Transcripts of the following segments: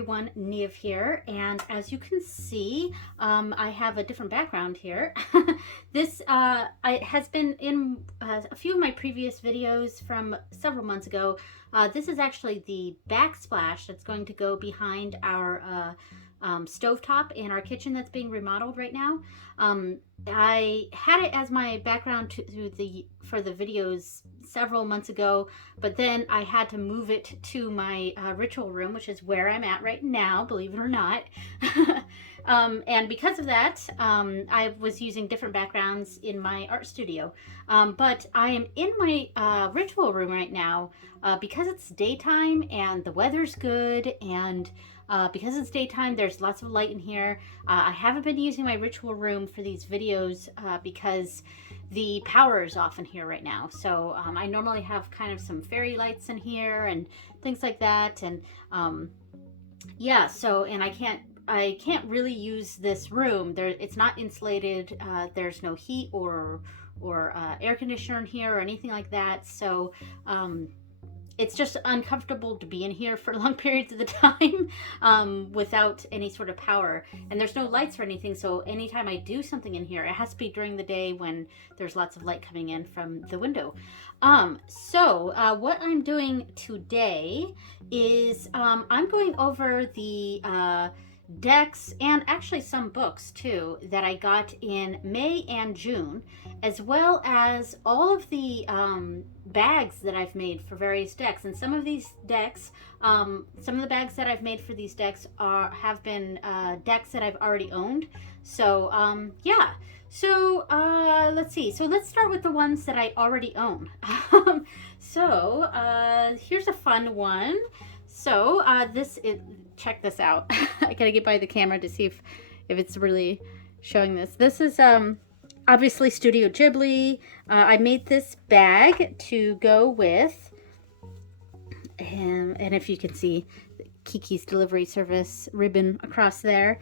everyone, Niamh here, and as you can see, I have a different background here. This has been in a few of my previous videos from several months ago. This is actually the backsplash that's going to go behind our stovetop in our kitchen that's being remodeled right now. I had it as my background for the videos several months ago, but then I had to move it to my ritual room, which is where I'm at right now, believe it or not. And because of that, I was using different backgrounds in my art studio. But I am in my ritual room right now because it's daytime and the weather's good, and because it's daytime, there's lots of light in here. I haven't been using my ritual room for these videos because the power is off in here right now. So I normally have kind of some fairy lights in here and things like that. And yeah, so, and I can't really use this room. It's not insulated. There's no heat or air conditioner in here or anything like that. So it's just uncomfortable to be in here for long periods of the time without any sort of power. And there's no lights or anything, so anytime I do something in here, it has to be during the day when there's lots of light coming in from the window. So what I'm doing today is I'm going over the decks and actually some books too that I got in May and June, as well as all of the bags that I've made for various decks. And some of these decks, some of the bags that I've made for these decks have been decks that I've already owned. So yeah, so let's see, so let's start with the ones that I already own. So here's a fun one. So check this out. I gotta get by the camera to see if it's really showing this. This is obviously Studio Ghibli. I made this bag to go with, and if you can see Kiki's delivery service ribbon across there.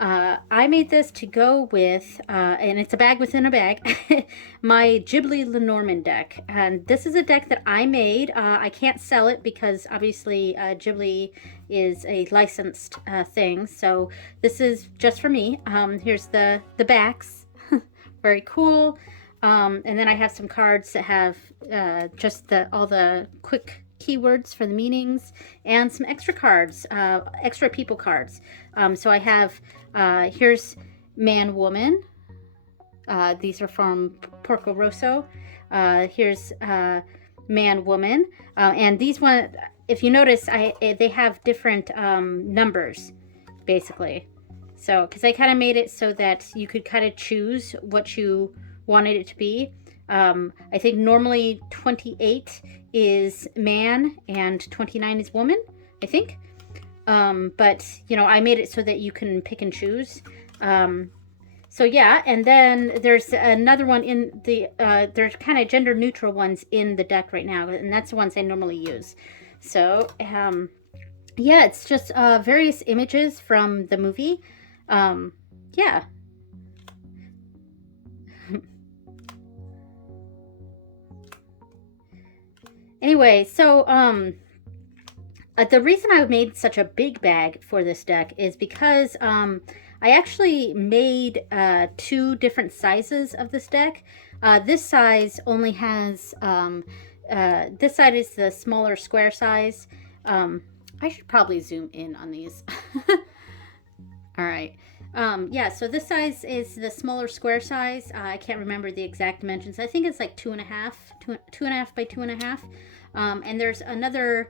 I made this to go with, and it's a bag within a bag, my Ghibli Lenormand deck. And this is a deck that I made. I can't sell it because obviously Ghibli is a licensed thing. So this is just for me. Here's the backs. Very cool. And then I have some cards that have just all the quick keywords for the meanings, and some extra cards, extra people cards. So I have, here's man, woman. These are from Porco Rosso. Here's man, woman. And these one, if you notice, they have different numbers, basically. So, because I kind of made it so that you could kind of choose what you wanted it to be. I think normally 28 is man and 29 is woman, I think. But, you know, I made it so that you can pick and choose. So, yeah, and then there's another one in the, there's kind of gender neutral ones in the deck right now, and that's the ones I normally use. So, yeah, it's just various images from the movie. Yeah. Anyway, so the reason I made such a big bag for this deck is because I actually made 2 different sizes of this deck. This size only has, this side is the smaller square size. I should probably zoom in on these. All right. Yeah, so this size is the smaller square size. I can't remember the exact dimensions. I think it's like 2.5 by 2.5. And there's another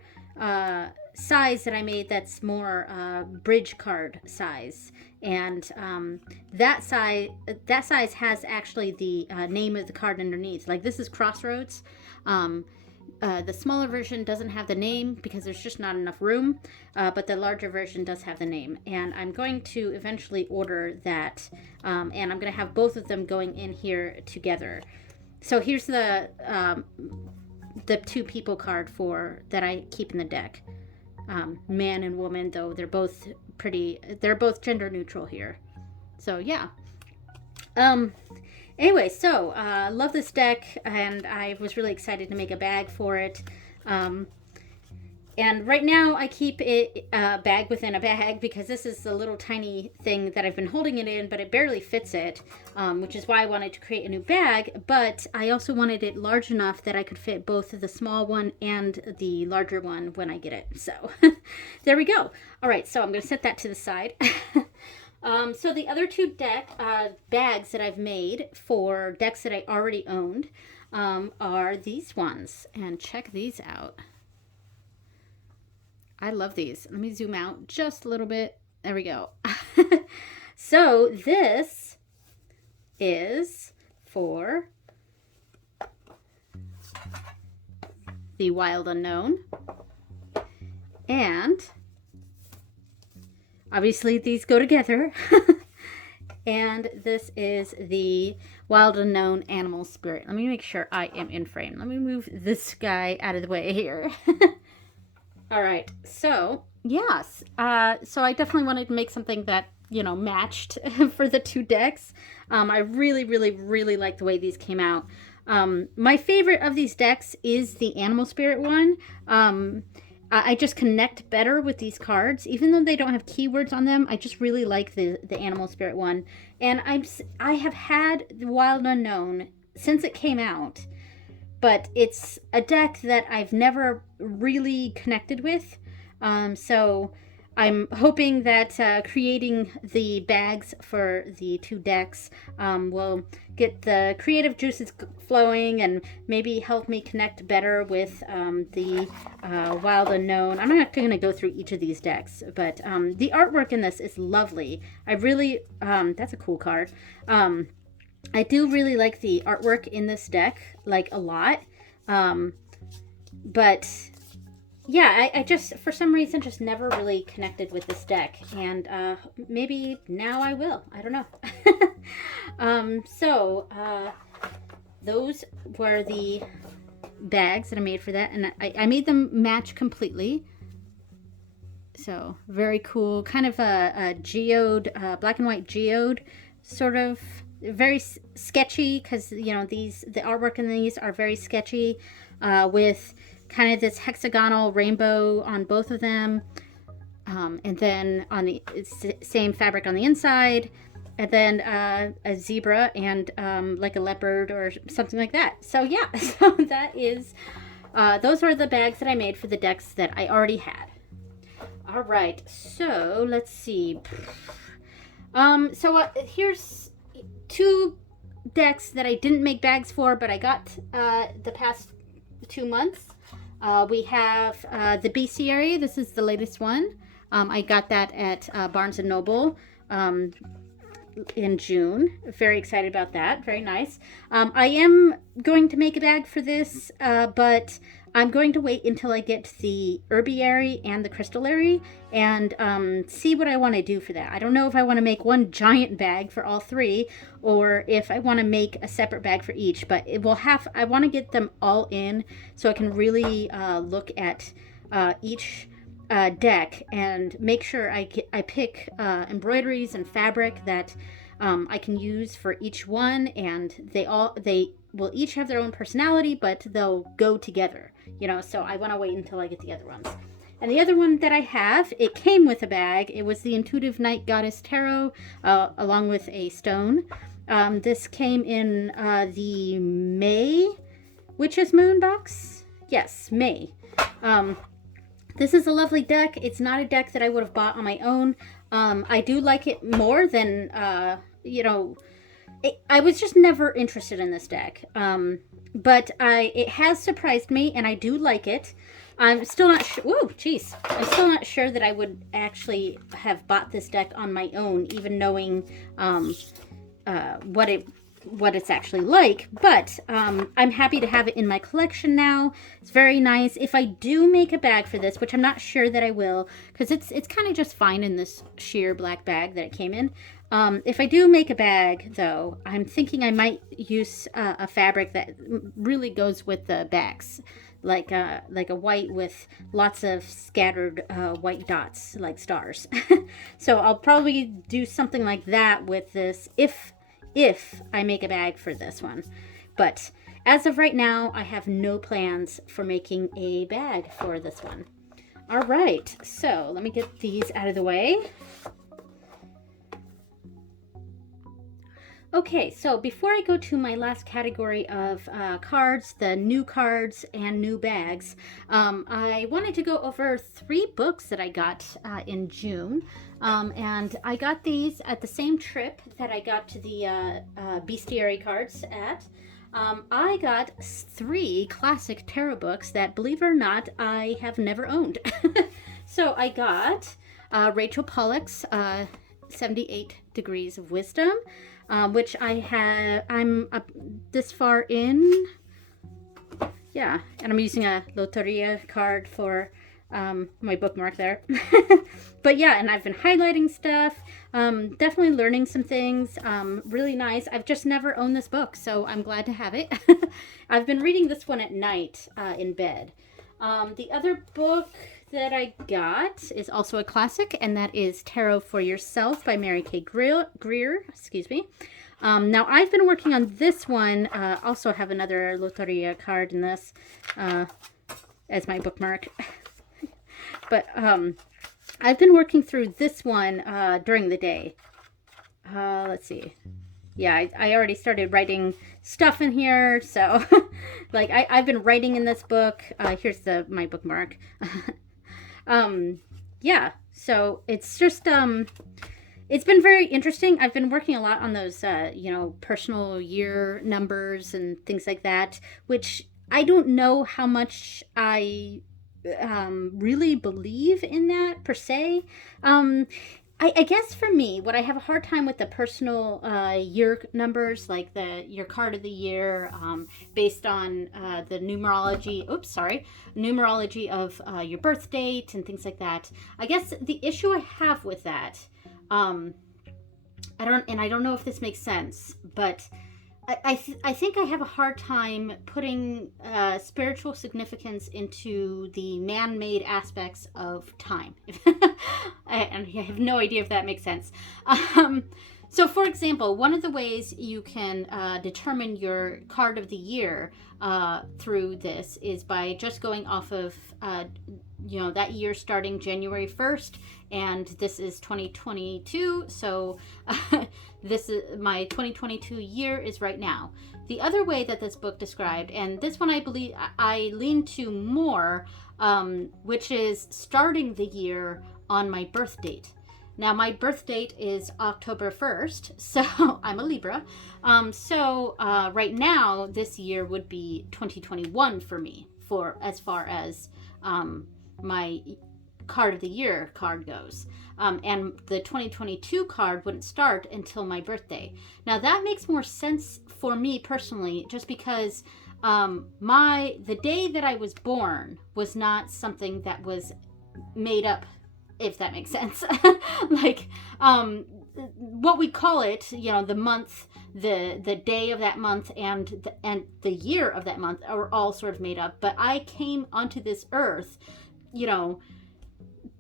size that I made that's more bridge card size. And that size has actually the name of the card underneath. Like this is Crossroads. The smaller version doesn't have the name because there's just not enough room, but the larger version does have the name. And I'm going to eventually order that, and I'm going to have both of them going in here together. So here's the 2 people card that I keep in the deck. Man and woman, though they're both gender neutral here. So yeah. Anyway, so love this deck, and I was really excited to make a bag for it. And right now I keep it a bag within a bag because this is the little tiny thing that I've been holding it in, but it barely fits it, which is why I wanted to create a new bag. But I also wanted it large enough that I could fit both the small one and the larger one when I get it. So there we go. All right, so I'm going to set that to the side. So the other two bags that I've made for decks that I already owned are these ones. And check these out. I love these. Let me zoom out just a little bit. There we go. So this is for the Wild Unknown. And obviously these go together. And this is the Wild Unknown Animal Spirit. Let me make sure I am in frame. Let me move this guy out of the way here. All right, so yes, so I definitely wanted to make something that, you know, matched for the two decks. I really, really, really like the way these came out. My favorite of these decks is the Animal Spirit one. I just connect better with these cards, even though they don't have keywords on them. I just really like the Animal Spirit one, and I have had the Wild Unknown since it came out. But it's a deck that I've never really connected with. So I'm hoping that creating the bags for the two decks will get the creative juices flowing and maybe help me connect better with the Wild Unknown. I'm not going to go through each of these decks, but the artwork in this is lovely. I really, that's a cool card. I do really like the artwork in this deck, like a lot. But yeah, I just, for some reason, just never really connected with this deck. And maybe now I will. I don't know. So those were the bags that I made for that. And I made them match completely. So very cool. Kind of a geode, black and white geode sort of. Very sketchy because, you know, the artwork in these are very sketchy with kind of this hexagonal rainbow on both of them, and then on the same fabric on the inside, and then a zebra and like a leopard or something like that. So yeah, so that is those are the bags that I made for the decks that I already had. All right, so let's see. Here's two decks that I didn't make bags for, but I got the past 2 months. We have the Bestiary. This is the latest one. I got that at Barnes & Noble in June. Very excited about that. Very nice. I am going to make a bag for this, but I'm going to wait until I get the Herbiary and the Crystallary and see what I want to do for that. I don't know if I want to make one giant bag for all three or if I want to make a separate bag for each, but it will have, I want to get them all in so I can really look at each deck and make sure I pick embroideries and fabric that I can use for each one, and they will each have their own personality, but they'll go together, you know, so I want to wait until I get the other ones. And the other one that I have, it came with a bag. It was the Intuitive Night Goddess Tarot, along with a stone. This came in the May Witch's Moon box. Yes, May. This is a lovely deck. It's not a deck that I would have bought on my own. I do like it more than, you know, I was just never interested in this deck. But it has surprised me, and I do like it. I'm still not sure. Whoa, jeez. I'm still not sure that I would actually have bought this deck on my own, even knowing what it's actually like. But I'm happy to have it in my collection now. It's very nice. If I do make a bag for this, which I'm not sure that I will, because it's kind of just fine in this sheer black bag that it came in. If I do make a bag, though, I'm thinking I might use a fabric that really goes with the backs, like a white with lots of scattered white dots, like stars. So I'll probably do something like that with this if I make a bag for this one. But as of right now, I have no plans for making a bag for this one. All right, so let me get these out of the way. Okay, so before I go to my last category of cards, the new cards and new bags, I wanted to go over 3 books that I got in June. And I got these at the same trip that I got to the Bestiary cards at. I got 3 classic tarot books that, believe it or not, I have never owned. So I got Rachel Pollack's 78 Degrees of Wisdom, which I'm this far in. Yeah, and I'm using a Loteria card for my bookmark there. But yeah, and I've been highlighting stuff, definitely learning some things, really nice. I've just never owned this book, so I'm glad to have it. I've been reading this one at night in bed. The other book that I got is also a classic, and that is Tarot for Yourself by Mary K. Greer. Excuse me. Now, I've been working on this one. Also have another Loteria card in this as my bookmark. But I've been working through this one during the day. Let's see. Yeah, I already started writing stuff in here. So, like, I've been writing in this book. Here's my bookmark. Yeah, so it's just, it's been very interesting. I've been working a lot on those, personal year numbers and things like that, which I don't know how much I really believe in that per se. I guess for me, what I have a hard time with the personal year numbers, like your card of the year, based on the numerology of your birth date and things like that. I guess the issue I have with that, I don't know if this makes sense, but I think I have a hard time putting spiritual significance into the man-made aspects of time. And I have no idea if that makes sense. So, for example, one of the ways you can determine your card of the year through this is by just going off of, that year starting January 1st, and this is 2022, so this is my 2022 year is right now. The other way that this book described, and this one I believe I lean to more, which is starting the year on my birth date. Now, my birth date is October 1st, so I'm a Libra. So right now, this year would be 2021 for me, as far as my card of the year card goes. And the 2022 card wouldn't start until my birthday. Now, that makes more sense for me personally, just because the day that I was born was not something that was made up, if that makes sense. Like, what we call it, the month, the day of that month, and the year of that month are all sort of made up. But I came onto this earth,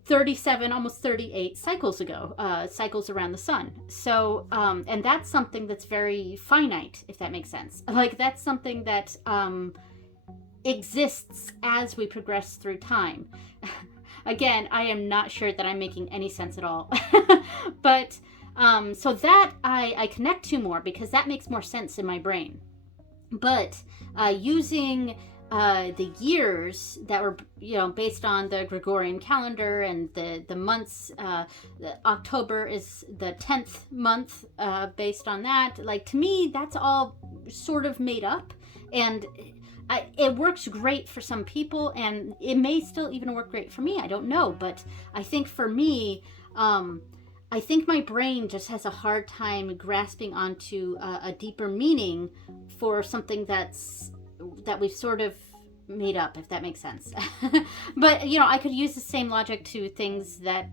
37, almost 38 cycles ago, cycles around the sun. So, and that's something that's very finite, if that makes sense. Like, that's something that exists as we progress through time. Again, I am not sure that I'm making any sense at all. But, so that I connect to more, because that makes more sense in my brain. But using the years that were, based on the Gregorian calendar and the months, October is the 10th month, based on that. Like, to me, that's all sort of made up, and it works great for some people, and it may still even work great for me. I don't know, but I think for me, I think my brain just has a hard time grasping onto a deeper meaning for something that we've sort of made up, if that makes sense. But, I could use the same logic to things that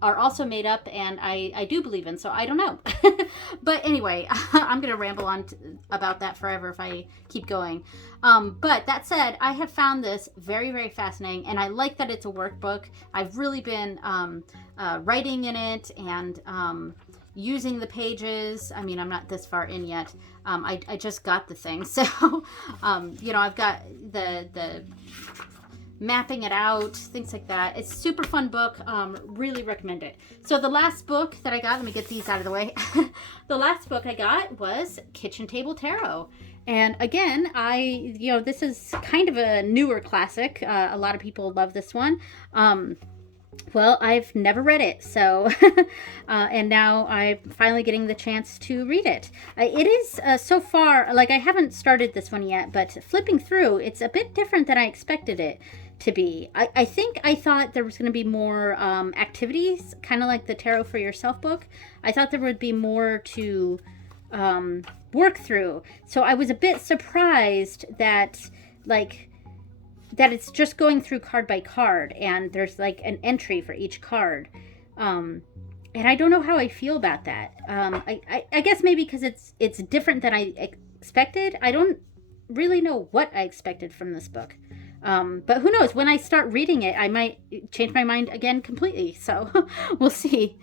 are also made up and I do believe in, so I don't know. But anyway, I'm going to ramble on about that forever if I keep going. But that said, I have found this very, very fascinating, and I like that it's a workbook. I've really been writing in it and using the pages. I mean, I'm not this far in yet. I just got the thing, so I've got mapping it out, things like that. It's a super fun book. Really recommend it. So the last book that I got, let me get these out of the way. The last book I got was Kitchen Table Tarot. And again, this is kind of a newer classic. A lot of people love this one. Well, I've never read it, so, and now I'm finally getting the chance to read it. It is, so far, like, I haven't started this one yet, but flipping through, it's a bit different than I expected it to be. I think I thought there was going to be more activities, kind of like the Tarot for Yourself book. I thought there would be more to work through, so I was a bit surprised that, like, that it's just going through card by card and there's like an entry for each card. And I don't know how I feel about that. I guess maybe because it's different than I expected. I don't really know what I expected from this book. But who knows, when I start reading it, I might change my mind again completely. So we'll see.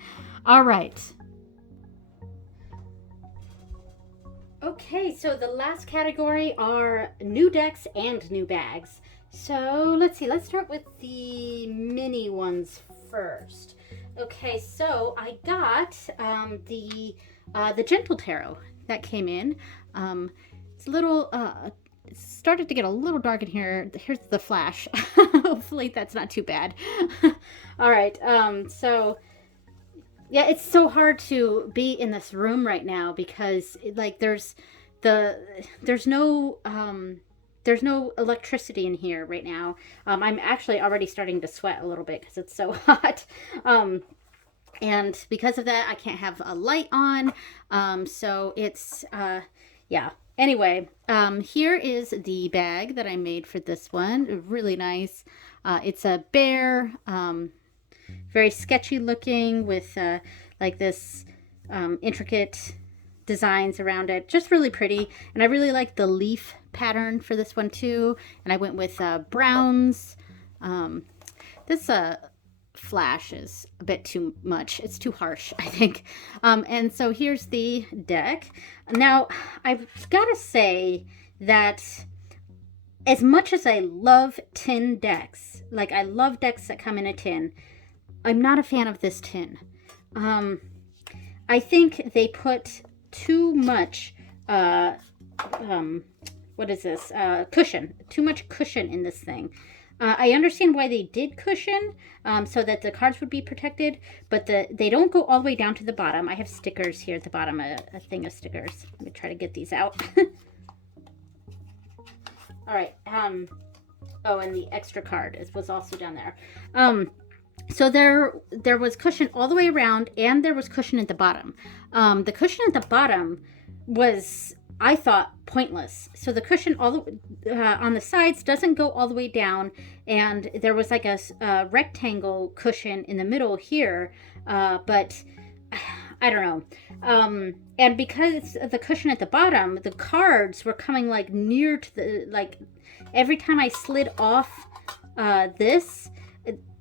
All right. Okay, so the last category are new decks and new bags. So let's see, let's start with the mini ones first. Okay, so I got the Gentle Tarot that came in. It's a little, it started to get a little dark in here. Here's the flash. Hopefully that's not too bad. All right, so yeah, it's so hard to be in this room right now because like there's no electricity in here right now. I'm actually already starting to sweat a little bit because it's so hot. And because of that, I can't have a light on. So it's, yeah. Anyway, here is the bag that I made for this one. Really nice. It's a bear, very sketchy looking with like this intricate designs around it. Just really pretty. And I really like the leaf pattern for this one too. And I went with browns. This flash is a bit too much. It's too harsh, I think. And so here's the deck. Now, I've got to say that as much as I love tin decks, like I love decks that come in a tin, I'm not a fan of this tin. I think they put too much, what is this? Cushion. Too much cushion in this thing. I understand why they did cushion, so that the cards would be protected, but they don't go all the way down to the bottom. I have stickers here at the bottom, a thing of stickers. Let me try to get these out. All right. Oh, and the extra card was also down there. So there was cushion all the way around, and there was cushion at the bottom. The cushion at the bottom was, I thought, pointless. So the cushion on the sides doesn't go all the way down, and there was like a rectangle cushion in the middle here, but I don't know. And because of the cushion at the bottom, the cards were coming like near to the, like every time I slid off this,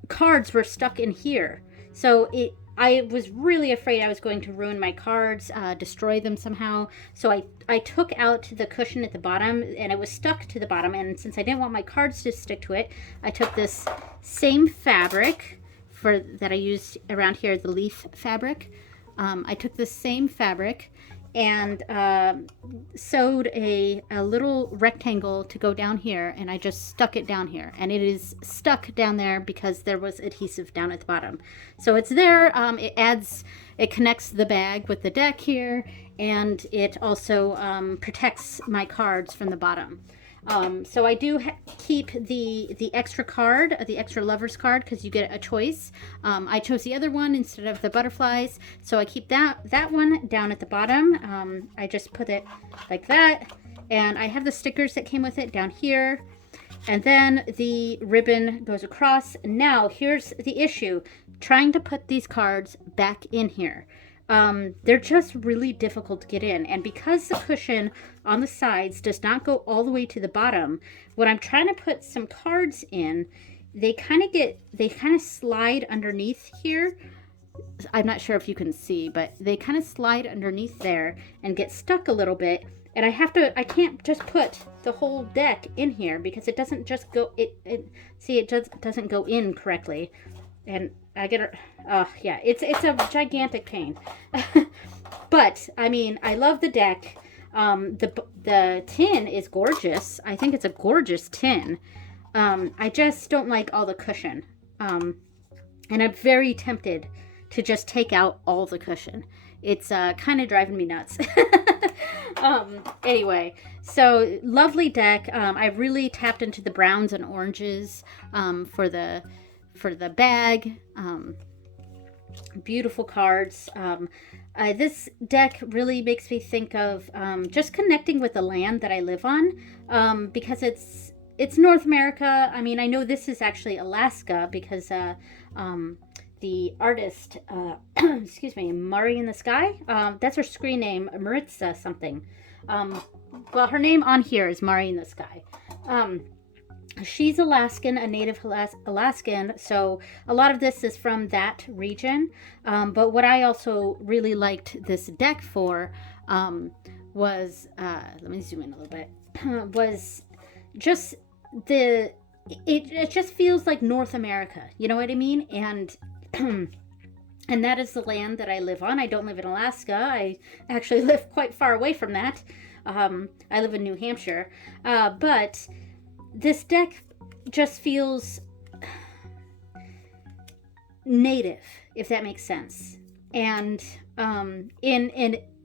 cards were stuck in here. So I was really afraid I was going to ruin my cards, destroy them somehow. So I took out the cushion at the bottom, and it was stuck to the bottom. And since I didn't want my cards to stick to it, I took this same fabric that I used around here, the leaf fabric. I took the same fabric and sewed a little rectangle to go down here, and I just stuck it down here, and it is stuck down there because there was adhesive down at the bottom. So it's there. It connects the bag with the deck here, and it also protects my cards from the bottom. So I do keep the extra card, the extra lover's card, because you get a choice. I chose the other one instead of the butterflies, so I keep that one down at the bottom. I just put it like that, and I have the stickers that came with it down here, and then the ribbon goes across. Now here's the issue, trying to put these cards back in here. They're just really difficult to get in, and because the cushion on the sides does not go all the way to the bottom, when I'm trying to put some cards in, they kind of slide underneath here, I'm not sure if you can see, but they kind of slide underneath there and get stuck a little bit. And I can't just put the whole deck in here because it doesn't just go, see, it just doesn't go in correctly. And I get it, yeah, it's a gigantic pain. But, I mean, I love the deck. The tin is gorgeous. I think it's a gorgeous tin. I just don't like all the cushion. And I'm very tempted to just take out all the cushion. It's kind of driving me nuts. Anyway, so lovely deck. I really tapped into the browns and oranges for the bag. Beautiful cards. This deck really makes me think of just connecting with the land that I live on, because it's North America. I mean, I know this is actually Alaska because the artist, excuse me, Mari in the Sky, that's her screen name, Maritza something. Well, her name on here is Mari in the Sky. She's Alaskan, a native Alaskan, so a lot of this is from that region. But what I also really liked this deck for was, let me zoom in a little bit, was just it just feels like North America, you know what I mean? And and that is the land that I live on. I don't live in Alaska. I actually live quite far away from that. I live in New Hampshire. But this deck just feels native, if that makes sense. And in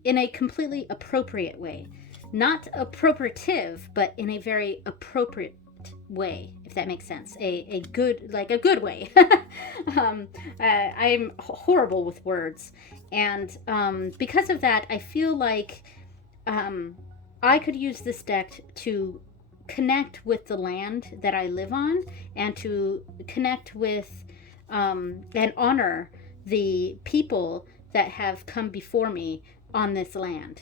a completely appropriate way. Not appropriative, but in a very appropriate way, if that makes sense. A good way. I'm horrible with words, and because of that, I feel like I could use this deck to connect with the land that I live on, and to connect with and honor the people that have come before me on this land.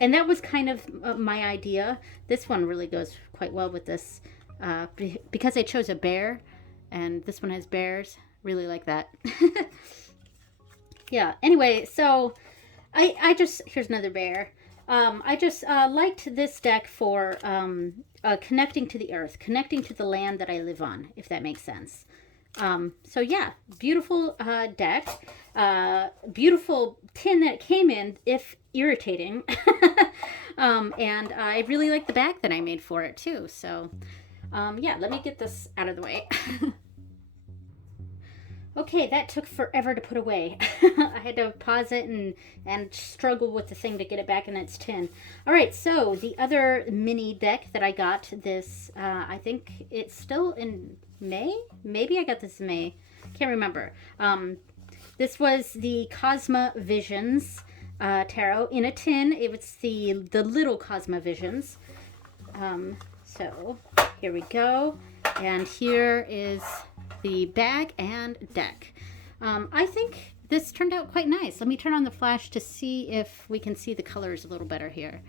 And that was kind of my idea. This one really goes quite well with this, because I chose a bear, and this one has bears. Really like that. Yeah, anyway, so I just, here's another bear. I just liked this deck for connecting to the earth, connecting to the land that I live on, if that makes sense. So yeah, beautiful deck, beautiful tin that it came in, if irritating. And I really like the bag that I made for it too. So yeah, let me get this out of the way. Okay, that took forever to put away. I had to pause it and struggle with the thing to get it back in its tin. All right, so the other mini deck that I got this, I think it's still in May? Maybe I got this in May. Can't remember. This was the Cosma Visions tarot in a tin. It was the little Cosma Visions. So here we go. And here is the bag and deck. I think this turned out quite nice. Let me turn on the flash to see if we can see the colors a little better here.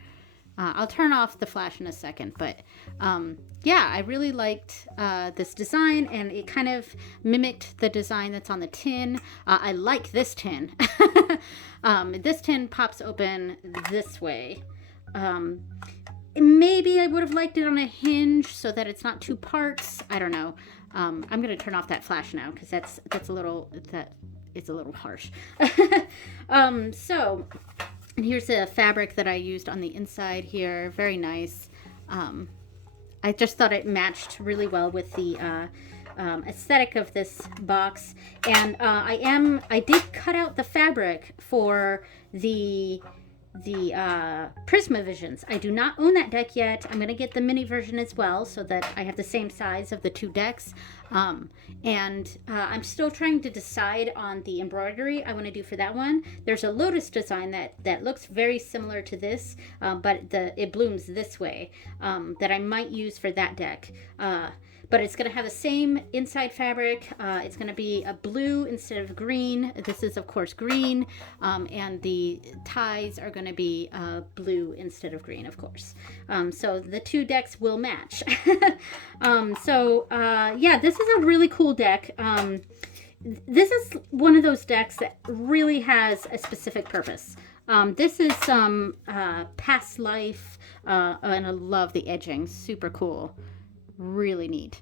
I'll turn off the flash in a second, but yeah, I really liked this design, and it kind of mimicked the design that's on the tin. I like this tin. This tin pops open this way. Maybe I would have liked it on a hinge so that it's not two parts. I don't know. I'm gonna turn off that flash now because it's a little harsh. So, and here's the fabric that I used on the inside here. Very nice. I just thought it matched really well with the aesthetic of this box. And I did cut out the fabric for the Prisma Visions. I do not own that deck yet. I'm going to get the mini version as well so that I have the same size of the two decks. And I'm still trying to decide on the embroidery I want to do for that one. There's a lotus design that looks very similar to this, but it blooms this way, that I might use for that deck. But it's going to have the same inside fabric. It's going to be a blue instead of green. This is, of course, green. And the ties are going to be blue instead of green, of course. So the two decks will match. Yeah, this is a really cool deck. this is one of those decks that really has a specific purpose. This is some past life, and I love the edging. Super cool. Really neat.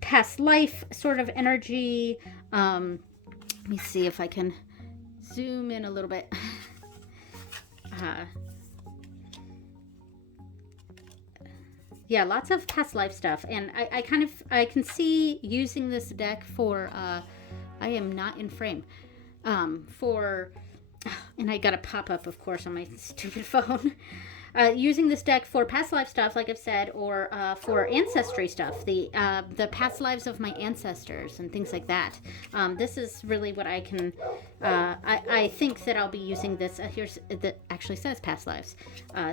Past life sort of energy. Let me see if I can zoom in a little bit. Yeah, lots of past life stuff, and I can see using this deck for I am not in frame for, and I got a pop-up, of course, on my stupid phone. Using this deck for past life stuff, like I've said, or for ancestry stuff, the past lives of my ancestors and things like that. This is really what I can. I think that I'll be using this. Here's that actually says past lives.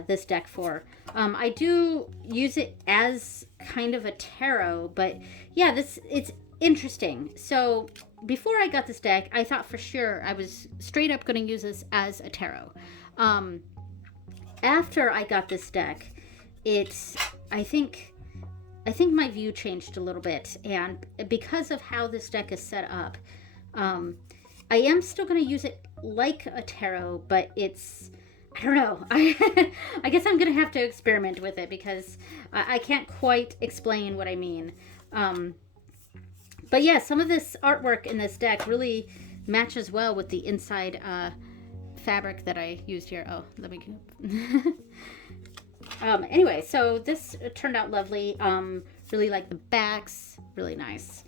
This deck for. I do use it as kind of a tarot, but yeah, it's interesting. So before I got this deck, I thought for sure I was straight up going to use this as a tarot. After I got this deck, I think my view changed a little bit, and because of how this deck is set up, I am still going to use it like a tarot, but I don't know. I guess I'm going to have to experiment with it because I can't quite explain what I mean. But yeah, some of this artwork in this deck really matches well with the inside fabric that I used here. Oh, let me anyway, so this turned out lovely. Really like the backs, really nice.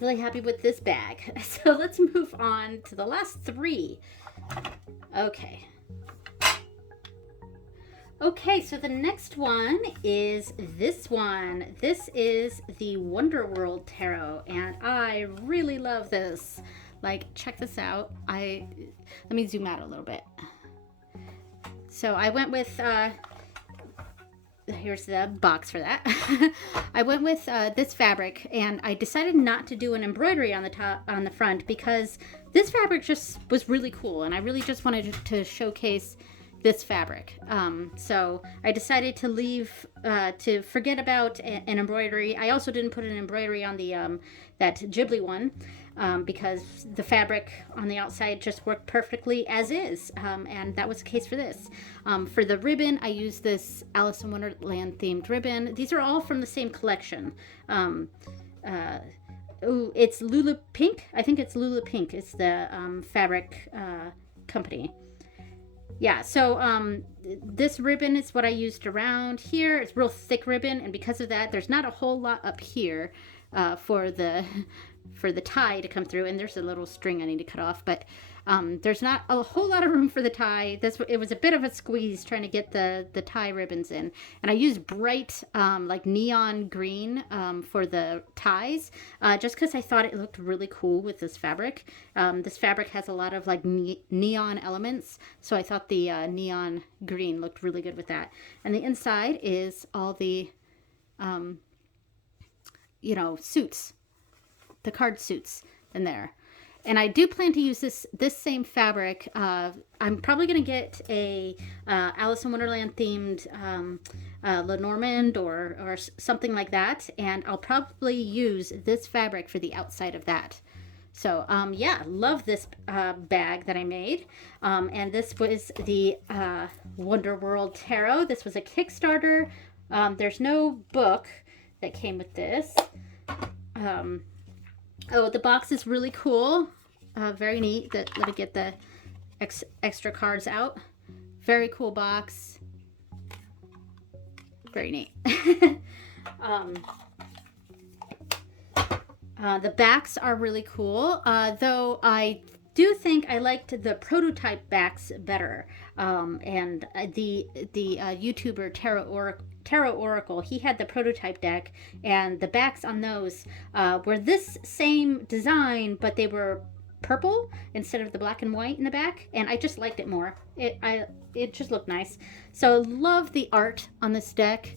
Really happy with this bag. So let's move on to the last three. Okay, so the next one is this one. This is the Wonder World Tarot, and I really love this. Like, check this out. Let me zoom out a little bit. So I went with, here's the box for that. I went with this fabric, and I decided not to do an embroidery on the front, because this fabric just was really cool, and I really just wanted to showcase this fabric. So I decided to forget about an embroidery. I also didn't put an embroidery on the that Ghibli one, because the fabric on the outside just worked perfectly as is, and that was the case for this. For the ribbon, I used this Alice in Wonderland themed ribbon. These are all from the same collection. It's Lulu Pink. I think it's Lulu Pink. It's the fabric company. Yeah, so this ribbon is what I used around here. It's real thick ribbon, and because of that, there's not a whole lot up here for the tie to come through. And there's a little string I need to cut off, but there's not a whole lot of room for the tie. It was a bit of a squeeze trying to get the tie ribbons in. And I used bright like neon green for the ties, just because I thought it looked really cool with this fabric. This fabric has a lot of like neon elements, so I thought the neon green looked really good with that. And the inside is all the suits, the card suits in there. And I do plan to use this same fabric. I'm probably going to get a Alice in Wonderland themed Lenormand or something like that. And I'll probably use this fabric for the outside of that. So yeah, love this bag that I made. And this was the Wonder World Tarot. This was a Kickstarter. There's no book that came with this. Oh, the box is really cool. Very neat. Let me get the extra cards out. Very cool box. Very neat. The backs are really cool, though I do think I liked the prototype backs better. And the YouTuber Tarot Oracle, he had the prototype deck, and the backs on those were this same design, but they were purple instead of the black and white in the back, and I just liked it more. It just looked nice. So love the art on this deck.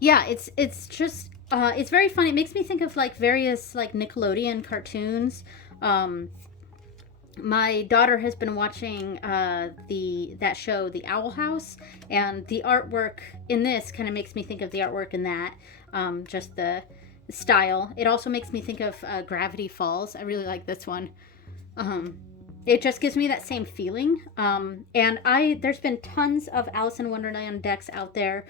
Yeah, it's just it's very fun. It makes me think of like various like Nickelodeon cartoons. my daughter has been watching that show, The Owl House, and the artwork in this kind of makes me think of the artwork in that. Just the style. It also makes me think of Gravity Falls. I really like this one. It just gives me that same feeling. And there's been tons of Alice in Wonderland decks out there.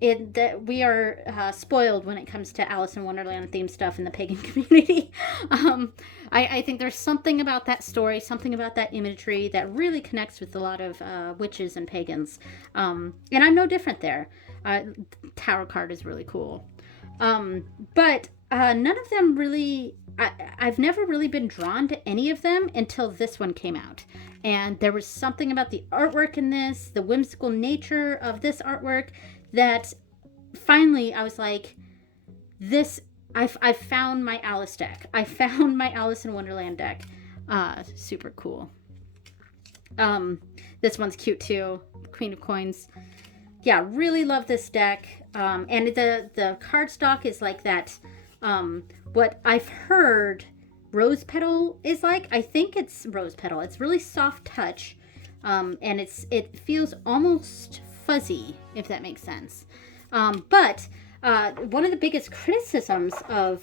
That we are spoiled when it comes to Alice in Wonderland themed stuff in the pagan community. I think there's something about that story, something about that imagery that really connects with a lot of witches and pagans. And I'm no different there. Tarot card is really cool. But none of them really, I've never really been drawn to any of them until this one came out. And there was something about the artwork in this, the whimsical nature of this artwork, that finally I was like, I found my Alice deck. I found my Alice in Wonderland deck. Super cool. This one's cute too. Queen of Coins. Yeah, really love this deck. And the cardstock is like that. What I've heard rose petal is like. I think it's rose petal. It's really soft touch. And it feels almost fuzzy, if that makes sense. But one of the biggest criticisms of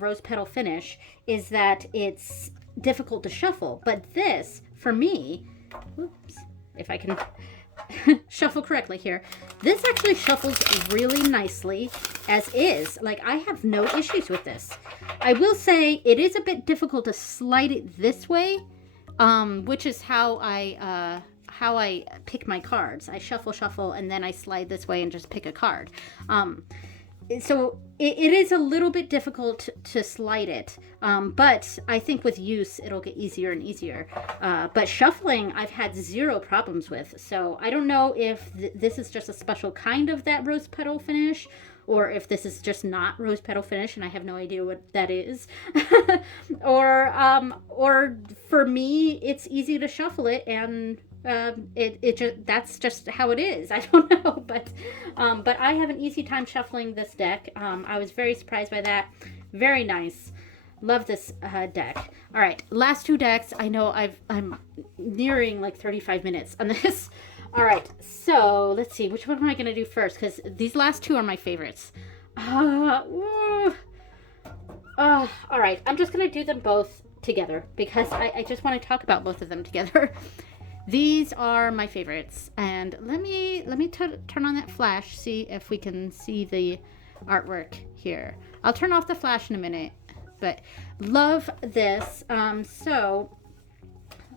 rose petal finish is that it's difficult to shuffle. But this, for me, oops, if I can shuffle correctly here, this actually shuffles really nicely as is. Like, I have no issues with this. I will say it is a bit difficult to slide it this way, which is how I pick my cards. I shuffle, and then I slide this way and just pick a card. So it is a little bit difficult to slide it, but I think with use it'll get easier and easier. But shuffling I've had zero problems with, so I don't know if this is just a special kind of that rose petal finish, or if this is just not rose petal finish and I have no idea what that is. or for me it's easy to shuffle it, and that's just how it is. I don't know, but I have an easy time shuffling this deck. I was very surprised by that. Very nice. Love this deck. All right, last two decks. I know I'm nearing like 35 minutes on this. All right, so let's see, which one am I going to do first? Because these last two are my favorites. All right, I'm just going to do them both together because I just want to talk about both of them together. These are my favorites, and let me turn on that flash, see if we can see the artwork here. I'll turn off the flash in a minute, but love this. So,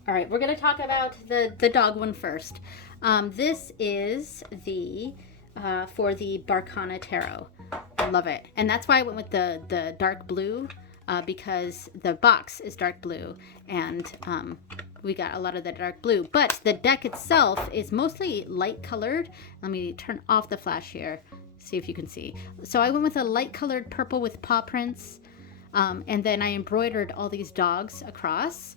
all right, we're going to talk about the dog one first. This is the for the Barkana Tarot. Love it, and that's why I went with the dark blue, because the box is dark blue, and we got a lot of the dark blue, but the deck itself is mostly light colored. Let me turn off the flash here, see if you can see. So I went with a light colored purple with paw prints, and then I embroidered all these dogs across.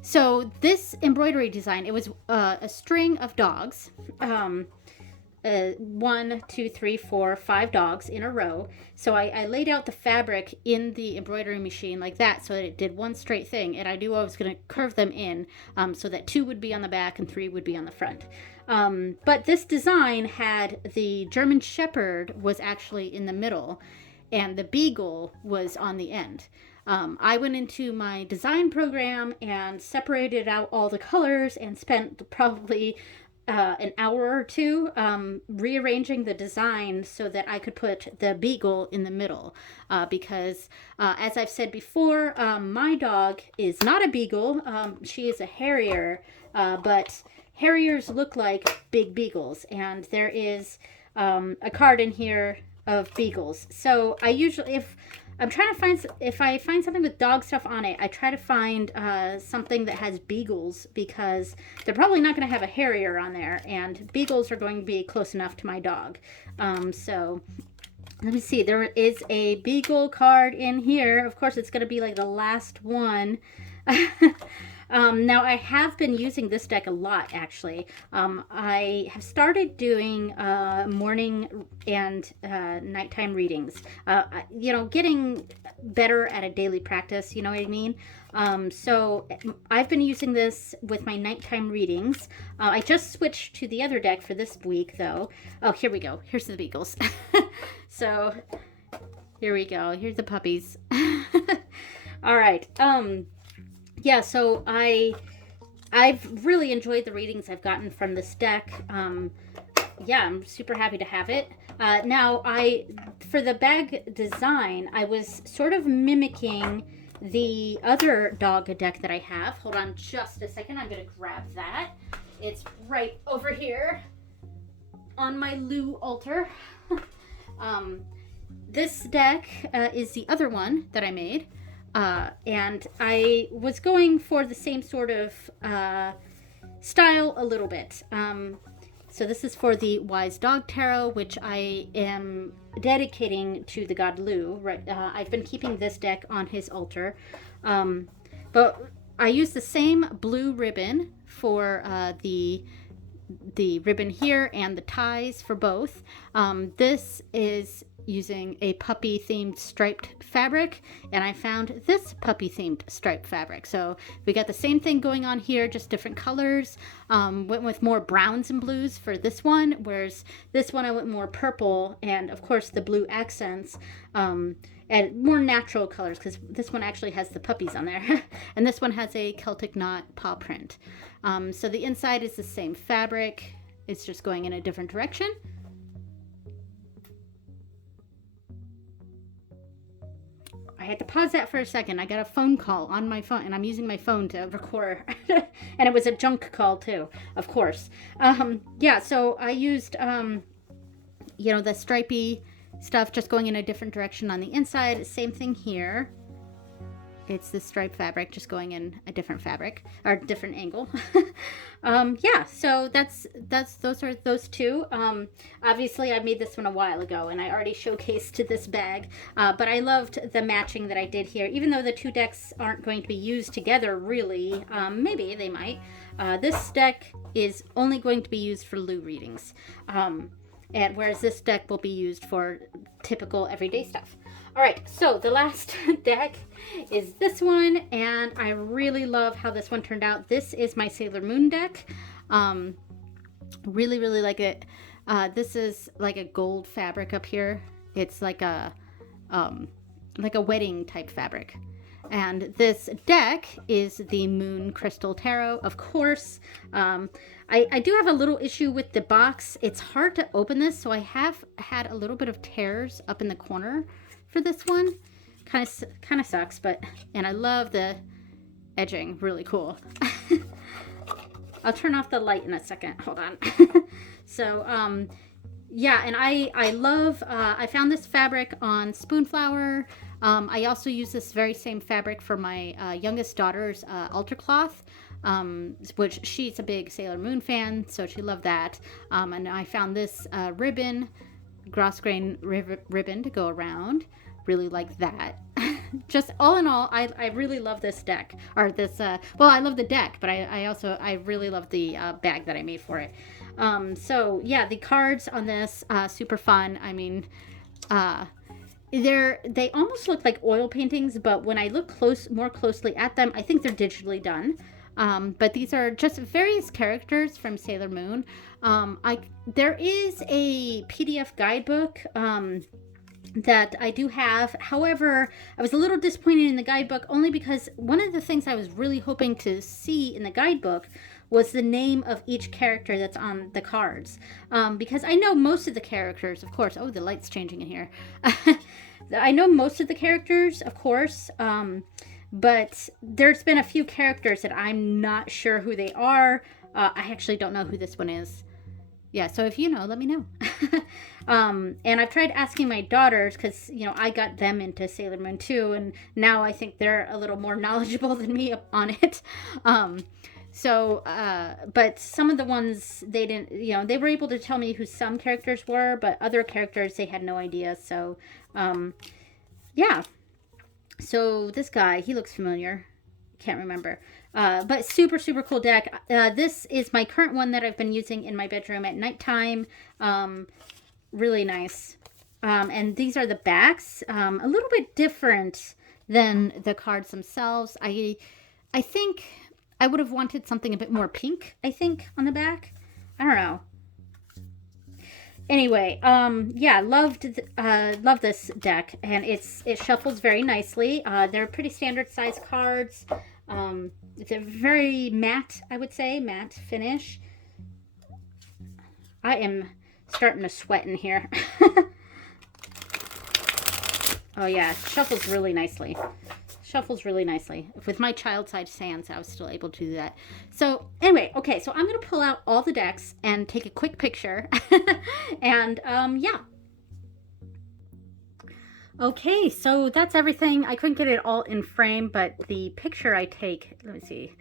So this embroidery design, it was a string of dogs, 1, 2, 3, 4, 5 dogs in a row. So I laid out the fabric in the embroidery machine like that, so that it did one straight thing, and I knew I was going to curve them in, so that 2 would be on the back and 3 would be on the front. But this design had the German Shepherd was actually in the middle, and the Beagle was on the end. I went into my design program and separated out all the colors and spent probably an hour or two rearranging the design so that I could put the Beagle in the middle, because as I've said before, my dog is not a Beagle. She is a Harrier, but Harriers look like big Beagles, and there is a card in here of Beagles. So I usually, if I find something with dog stuff on it, I try to find something that has Beagles, because they're probably not going to have a Harrier on there, and Beagles are going to be close enough to my dog. So let me see, there is a Beagle card in here. Of course, it's going to be like the last one. Now, I have been using this deck a lot, actually. I have started doing morning and nighttime readings. You know, getting better at a daily practice, you know what I mean? So I've been using this with my nighttime readings. I just switched to the other deck for this week, though. Oh, here we go. Here's the beagles. So here we go. Here's the puppies. All right. Yeah, so I've really enjoyed the readings I've gotten from this deck. Yeah, I'm super happy to have it. Now, for the bag design, I was sort of mimicking the other dog deck that I have. Hold on just a second. I'm going to grab that. It's right over here on my Lou altar. This deck is the other one that I made. And I was going for the same sort of style a little bit. So this is for the Wise Dog Tarot, which I am dedicating to the god Lu. Right, I've been keeping this deck on his altar. But I use the same blue ribbon for the ribbon here and the ties for both. This is using a puppy themed striped fabric, and I found this puppy themed striped fabric. So we got the same thing going on here, just different colors. Went with more browns and blues for this one, whereas this one I went more purple and of course the blue accents, and more natural colors, because this one actually has the puppies on there. And this one has a Celtic knot paw print. So the inside is the same fabric, it's just going in a different direction. I had to pause that for a second. I got a phone call on my phone, and I'm using my phone to record. And it was a junk call too, of course. Yeah, so I used, you know, the stripy stuff just going in a different direction on the inside. Same thing here. It's the striped fabric just going in a different fabric or different angle. Yeah, so those are those two. Obviously I made this one a while ago and I already showcased this bag, but I loved the matching that I did here. Even though the two decks aren't going to be used together really, maybe they might. This deck is only going to be used for Lu readings, and whereas this deck will be used for typical everyday stuff. All right, so the last deck is this one, and I really love how this one turned out. This is my Sailor Moon deck. Really, really like it. This is like a gold fabric up here. It's like a wedding type fabric. And this deck is the Moon Crystal Tarot, of course. I do have a little issue with the box. It's hard to open this, so I have had a little bit of tears up in the corner for this one. Kind of sucks, but, and I love the edging, really cool. I'll turn off the light in a second, hold on. So yeah, and I love, I found this fabric on Spoonflower. I also use this very same fabric for my youngest daughter's altar cloth, which she's a big Sailor Moon fan, so she loved that. And I found this ribbon, grosgrain ribbon to go around. Really like that. Just all in all, I really love this deck, or this, well, I love the deck, but I really love the bag that I made for it. So yeah, the cards on this, super fun. I mean, they almost look like oil paintings, but when I look more closely at them, I think they're digitally done. But these are just various characters from Sailor Moon. There is a PDF guidebook that I do have. However, I was a little disappointed in the guidebook only because one of the things I was really hoping to see in the guidebook was the name of each character that's on the cards. Because I know most of the characters, of course. Oh, the light's changing in here. I know most of the characters, of course. But there's been a few characters that I'm not sure who they are. I actually don't know who this one is. Yeah, so if you know, let me know. And I've tried asking my daughters because, you know, I got them into Sailor Moon too, and now I think they're a little more knowledgeable than me on it. But some of the ones they didn't, you know, they were able to tell me who some characters were, but other characters they had no idea. So, yeah. So this guy, he looks familiar. can't remember. But super, super cool deck. This is my current one that I've been using in my bedroom at nighttime. Really nice. And these are the backs. A little bit different than the cards themselves. I think I would have wanted something a bit more pink, I think, on the back. I don't know. Anyway, yeah, love this deck, and it shuffles very nicely. They're pretty standard size cards. It's a very matte, I would say, matte finish. I am starting to sweat in here. Oh yeah, shuffles really nicely. Shuffles really nicely. With my child-sized hands, I was still able to do that. So anyway, okay, so I'm going to pull out all the decks and take a quick picture. And yeah. Okay, so that's everything. I couldn't get it all in frame, but the picture I take, let me see,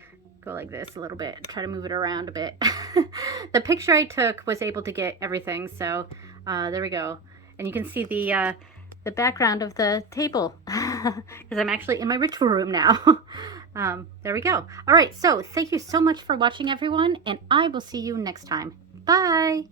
go like this a little bit, try to move it around a bit. The picture I took was able to get everything, so there we go. And you can see the background of the table because I'm actually in my ritual room now. There we go. All right, so thank you so much for watching, everyone, and I will see you next time. Bye.